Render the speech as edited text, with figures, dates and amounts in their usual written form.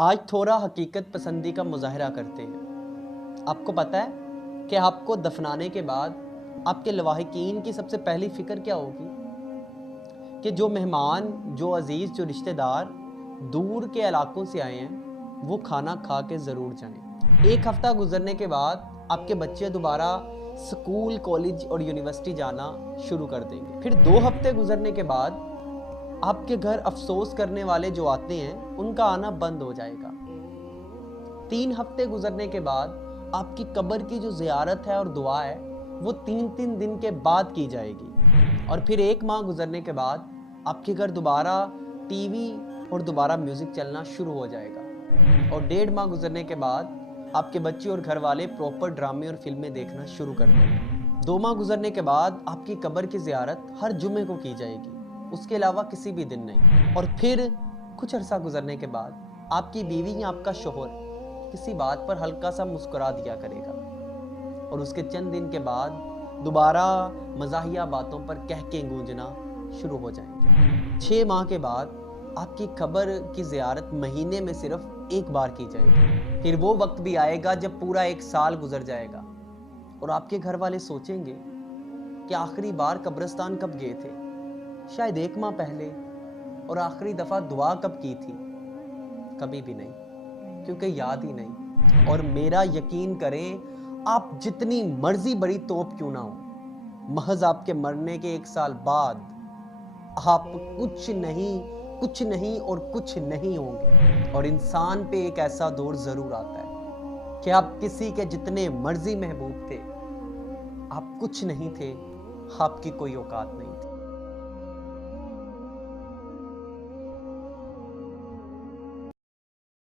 आज थोड़ा हकीकत पसंदी का मुज़ाहरा करते हैं। आपको पता है कि आपको दफनाने के बाद आपके लवाहिकीन की सबसे पहली फ़िक्र क्या होगी? कि जो मेहमान, जो अज़ीज़, जो रिश्तेदार दूर के इलाकों से आए हैं, वो खाना खा के ज़रूर जाएँ। एक हफ़्ता गुज़रने के बाद आपके बच्चे दोबारा स्कूल, कॉलेज और यूनिवर्सिटी जाना शुरू कर देंगे। फिर 2 हफ़्ते गुज़रने के बाद आपके घर अफ़सोस करने वाले जो आते हैं, उनका आना बंद हो जाएगा। 3 हफ़्ते गुज़रने के बाद आपकी कब्र की जो ज़ियारत है और दुआ है, वो 3-3 दिन के बाद की जाएगी। और फिर 1 माह गुज़रने के बाद आपके घर दोबारा टीवी और दोबारा म्यूज़िक चलना शुरू हो जाएगा। और 1.5 माह गुज़रने के बाद आपके बच्चे और घर वाले प्रॉपर ड्रामे और फ़िल्में देखना शुरू कर देंगे। 2 माह गुज़रने के बाद आपकी कब्र की ज़ियारत हर जुमे को की जाएगी, उसके अलावा किसी भी दिन नहीं। और फिर कुछ अरसा गुज़रने के बाद आपकी बीवी या आपका शौहर किसी बात पर हल्का सा मुस्कुरा दिया करेगा और उसके चंद दिन के बाद दोबारा मज़ाहिया बातों पर कह के गूंजना शुरू हो जाएंगे। 6 माह के बाद आपकी कब्र की ज़ियारत महीने में सिर्फ 1 बार की जाएगी। फिर वो वक्त भी आएगा जब पूरा 1 साल गुजर जाएगा और आपके घर वाले सोचेंगे कि आखिरी बार कब्रिस्तान कब गए थे, शायद 1 माह पहले, और आखिरी दफ़ा दुआ कब की थी, कभी भी नहीं, क्योंकि याद ही नहीं। और मेरा यकीन करें, आप जितनी मर्जी बड़ी तोप क्यों ना हो, महज आपके मरने के 1 साल बाद आप कुछ नहीं और कुछ नहीं होंगे। और इंसान पे एक ऐसा दौर जरूर आता है कि आप किसी के जितने मर्जी महबूब थे, आप कुछ नहीं थे, आपकी कोई औकात नहीं थी।